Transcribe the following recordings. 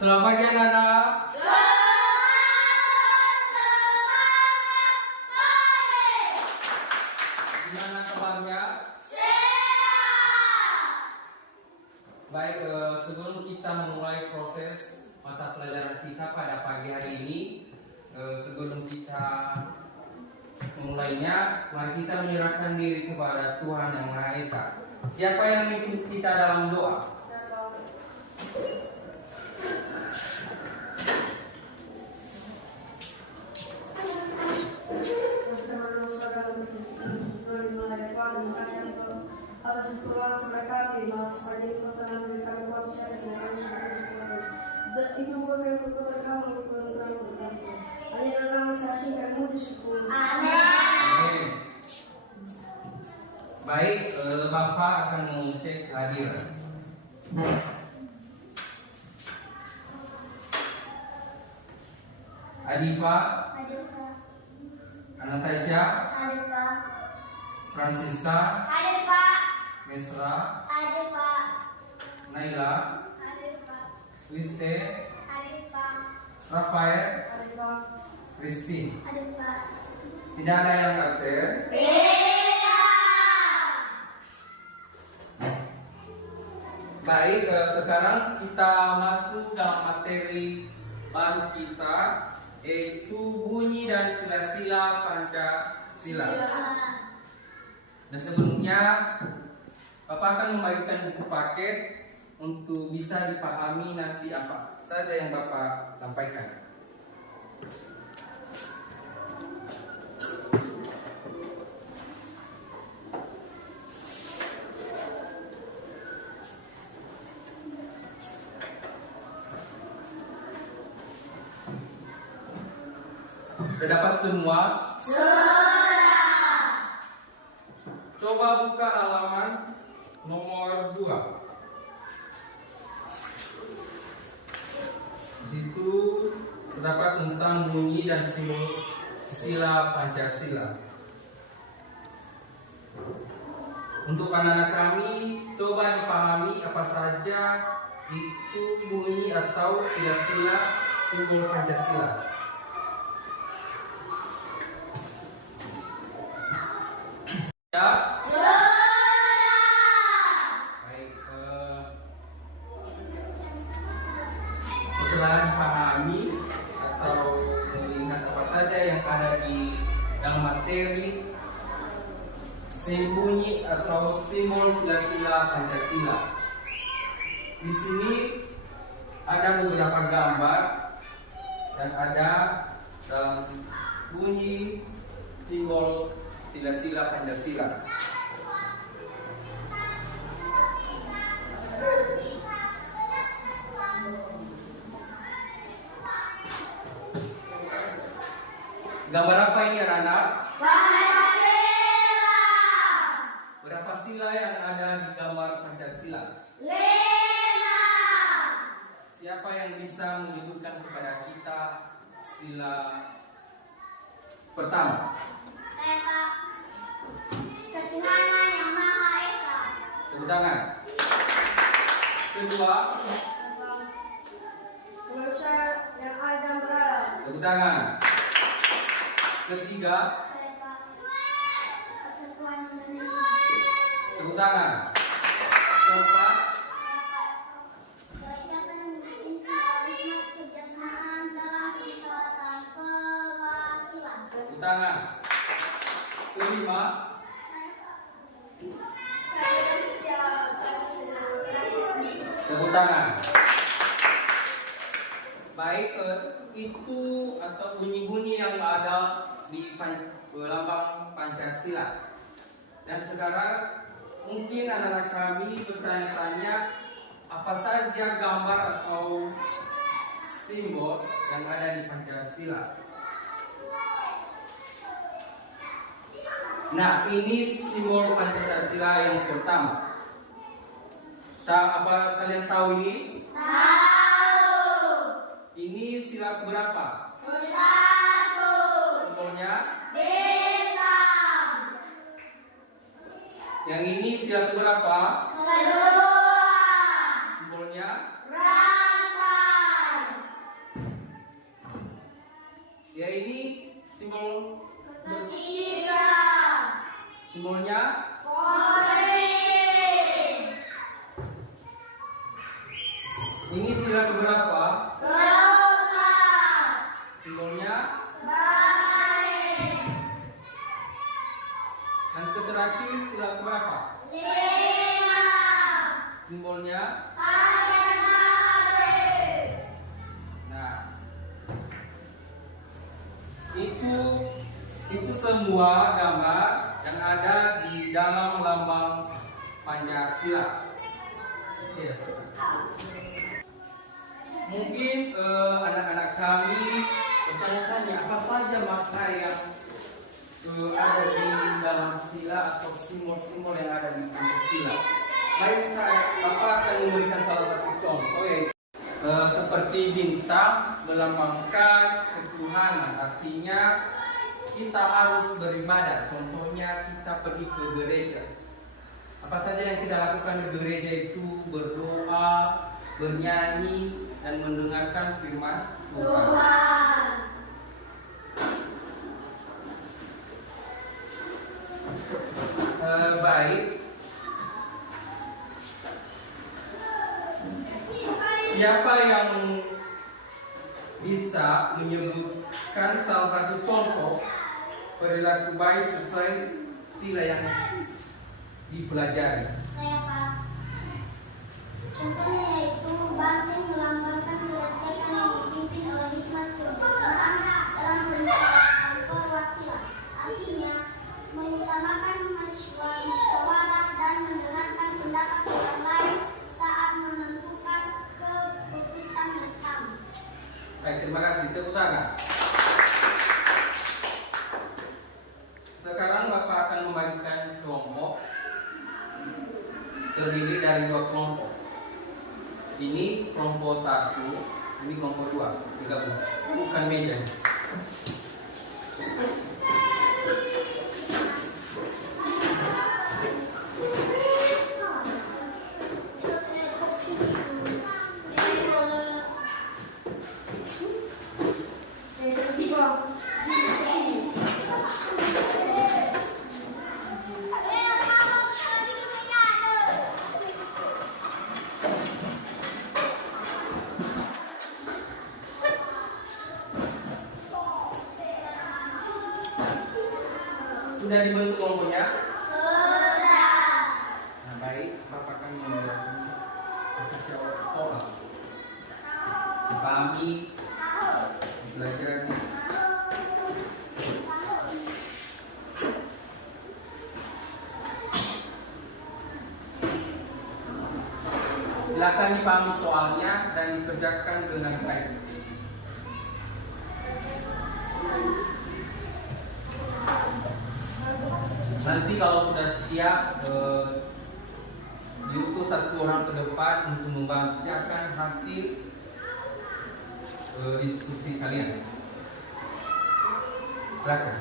Selamat pagi anak-anak. Gimana kabarnya? Baik, sebelum kita memulai proses mata pelajaran kita pada pagi hari ini, sebelum kita memulainya, mari kita menyerahkan diri kepada Tuhan Yang Maha Esa. Siapa yang memimpin kita dalam doa? Amin. Baik, Bapak akan mengecek kehadiran. Adifa, Anastasia, Francisca, Mesra, Naila, Liste, Rafael, Kristi. Tidak ada yang absen. Baik, sekarang kita masuk dalam materi baru kita, yaitu bunyi dan sila-sila Pancasila. Dan sebelumnya Bapak akan membagikan buku paket untuk bisa dipahami nanti apa saja yang Bapak sampaikan. Sudah dapat semua? Coba buka halaman nomor 2. Di situ terdapat tentang bunyi dan simbol sila Pancasila. Untuk anak-anak kami, coba dipahami apa saja itu bunyi atau sila-sila simbol Pancasila. Ya. Baik, setelah dipahami atau melihat apa saja yang ada di dalam materi bunyi atau simbol sila-sila Pancasila. Di sini ada beberapa gambar dan ada dalam bunyi simbol sila-sila Pancasila. Gambar apa ini anak-anak? Pancasila. Berapa sila yang ada di gambar Pancasila? 5. Siapa yang bisa menyebutkan kepada kita sila pertama? Ketuhanan Yang Maha Esa. Tepuk tangan. Kedua, Manusia yang ada dan berada. tepuk tangan. Ketiga, Persatuan Indonesia. tepuk tangan. Keempat, Kegiatan hikmat kebersamaan dalam persyaratan perwakilan. tepuk tangan. Kelima, tepuk tangan. Baik, itu atau bunyi-bunyi yang ada di lambang Pancasila. Dan sekarang mungkin anak-anak kami bertanya-tanya apa saja gambar atau simbol yang ada di Pancasila. Nah, ini simbol Pancasila yang pertama. Apa kalian tahu ini? Tahu. Ini sila berapa? 1. Simbolnya? Bintang. Yang ini sila berapa? 2. Simbolnya? Rantai. Ini sila keberapa? keempat, Simbolnya. balik, Dan terakhir sila keberapa? lima, Simbolnya. pakai balik. Nah, itu semua gambar yang ada di dalam lambang Pancasila. Oke. Mungkin anak-anak kami bertanya-tanya apa saja makna yang ada di dalam sila atau simbol-simbol yang ada di Pancasila. Baik, Bapak akan memberikan salah satu contoh yaitu seperti bintang melambangkan ketuhanan, artinya kita harus beribadah. Contohnya kita pergi ke gereja. Apa saja yang kita lakukan di gereja itu berdoa, bernyanyi, dan mendengarkan firman Tuhan. Tuhan. Baik. Siapa yang bisa menyebutkan salah satu contoh perilaku baik sesuai sila yang dipelajari? Saya Pak. Contohnya yaitu banteng melambangkan kebijakan yang dipimpin oleh hikmat kebijaksanaan dalam perencanaan perwakilan. Artinya mengutamakan musyawarah dan mendengarkan pendapat orang lain saat menentukan keputusan bersama. Baik, terima kasih. Tepuk tangan. Sekarang Bapak akan membagikan kelompok terdiri dari 2 kelompok. Ini kelompok 1, ini kelompok 2. Digabung. Bukan meja. Sudah dibentuk kelompoknya? Sudah. Nah, baik, Bapak akan menjawab soal. Dipahami, dipelajari. Silakan dipahami soalnya dan dikerjakan dengan baik. Nanti kalau sudah siap, diutus 1 orang ke depan untuk membacakan hasil diskusi kalian. Silakan.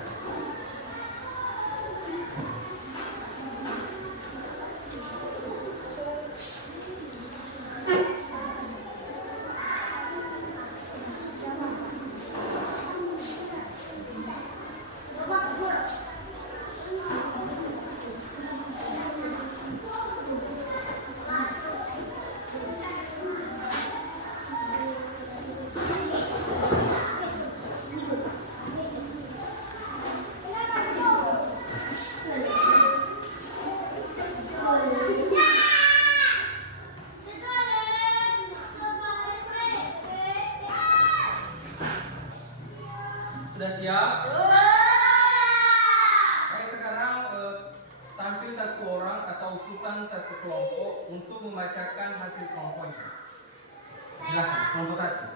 Sudah siap? Baik, sekarang tampil 1 orang atau utusan 1 kelompok untuk membacakan hasil kelompoknya. Silakan, kelompok 1.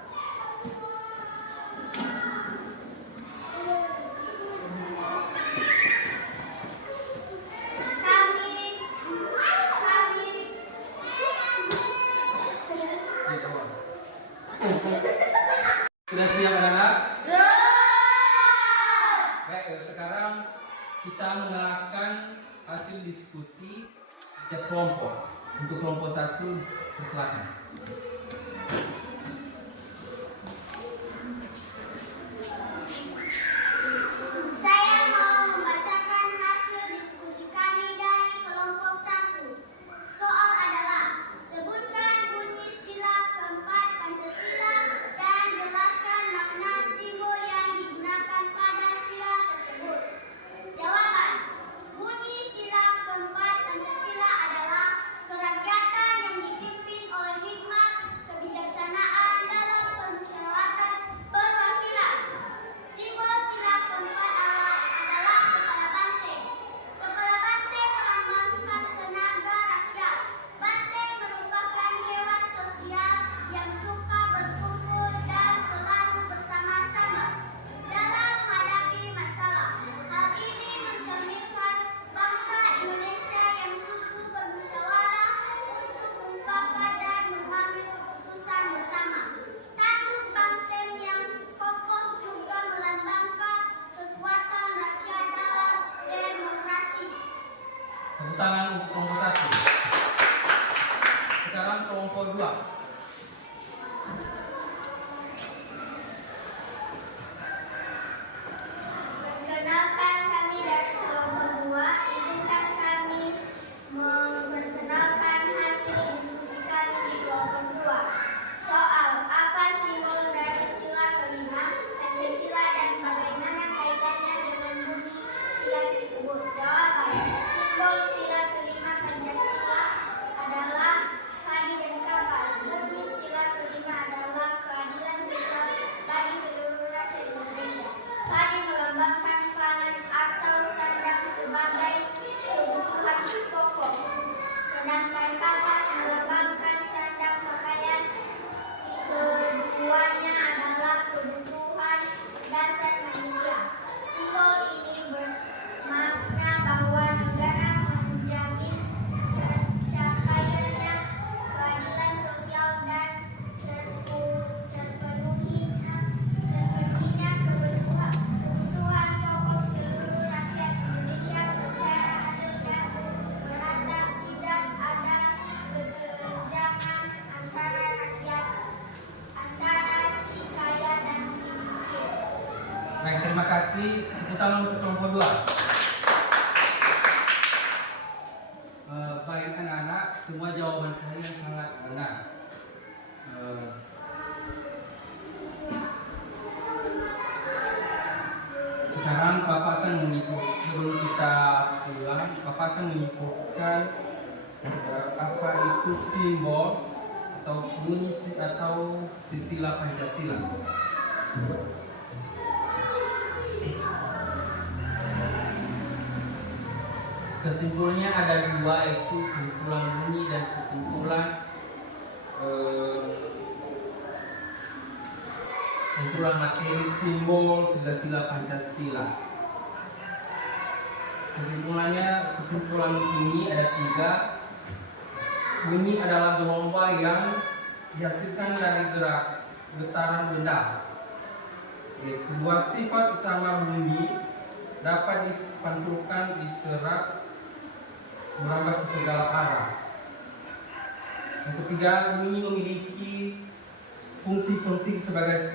Sudah siap anak-anak? Baik, sekarang kita mengenalkan hasil diskusi setiap kelompok. Untuk kelompok 1, silakan. Saya mau membacakan hasil diskusi kami dari kelompok 1. Soal adalah sebutkan bunyi sila keempat tangan untuk kelompok 1. Sekarang kelompok 2. Perkenalkan kami dari kelompok 2. Izinkan kami memperkenalkan hasil diskusi kami di kelompok 2. Soal apa simbol dari sila kelima Pancasila dan bagaimana kaitannya dengan bunyi sila tersebut? Jawaban: simbol sila kelima Pancasila adalah padi dan kapas. Bunyi sila kelima adalah keadilan sosial bagi seluruh rakyat Indonesia. Padi melambangkan pangan atau sandang sebagai kebutuhan pokok, sedangkan kapas melambangkan sandang pakaian. Keduanya adalah kebutuhan dasar manusia. Simbol ini bermakna bahwa negara menjamin tercapaiannya keadilan sosial dan terpenuhinya kebutuhan pokok seluruh rakyat Indonesia secara adil dan merata, tidak ada kesenjangan antara si kaya dan si miskin. Baik, terima kasih. Tepuk tangan untuk kelompok 2. Baik anak-anak, semua jawaban kalian sangat benar. Sekarang Bapak akan sebelum kita pulang, Bapak akan menyebutkan apa itu simbol atau bunyi atau sila Pancasila. Kesimpulannya ada 2, yaitu kesimpulan bunyi dan kesimpulan materi simbol sila Pancasila. Kesimpulan bunyi ada 3. Bunyi adalah gelombang yang dihasilkan dari getaran benda. Kedua, sifat utama bunyi dapat dipantulkan, diserap, merambah ke segala arah. Yang ketiga, bunyi memiliki fungsi penting sebagai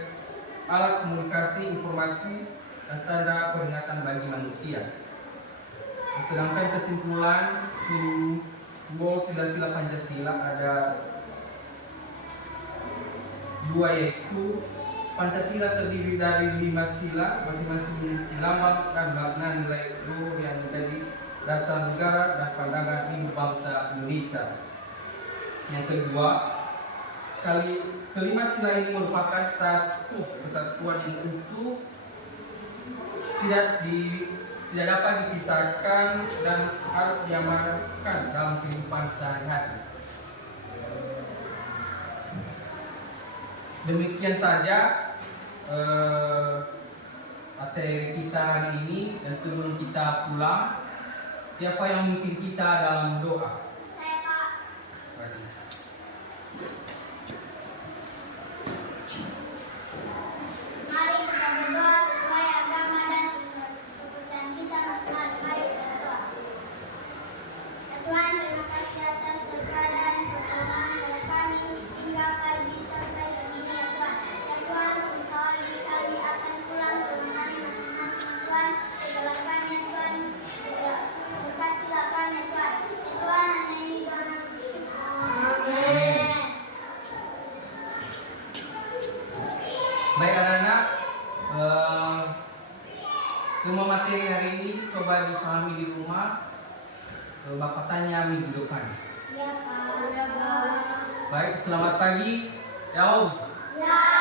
alat komunikasi informasi dan tanda peringatan bagi manusia. Sedangkan kesimpulan simbol sila Pancasila ada 2, yaitu Pancasila terdiri dari 5 sila, masing-masing memiliki lambang dan makna nilai luhur yang menjadi dasar negara dan pandangan hidup bangsa Indonesia. Yang kedua, kelima sila ini merupakan satu kesatuan yang utuh, tidak dapat dipisahkan dan harus diamalkan dalam kehidupan sehari-hari. Demikian saja materi kita hari ini, dan sebelum kita pulang, siapa yang memimpin kita dalam doa? Saya, Pak. Mari kita berdoa sesuai agama dan kepercayaan kita masing-masing. Mari kita berdoa. Ya Tuhan, terima kasih atas berkat dan pertolongan kepada kami hingga pagi sampai segini, ya Tuhan. Ya Tuhan, sebentar lagi kami akan pulang ke rumah masing-masing, Tuhan. Segala kami, Tuhan, berkatilah kami, Tuhan. Ya Tuhan, hanya ini Tuhan aku bersyukur. Amin. Baik anak-anak, semua materi hari ini coba dipahami di rumah. Bapak tanya minggu depan. Ya Pak. Baik, selamat pagi. Jauh. Ya.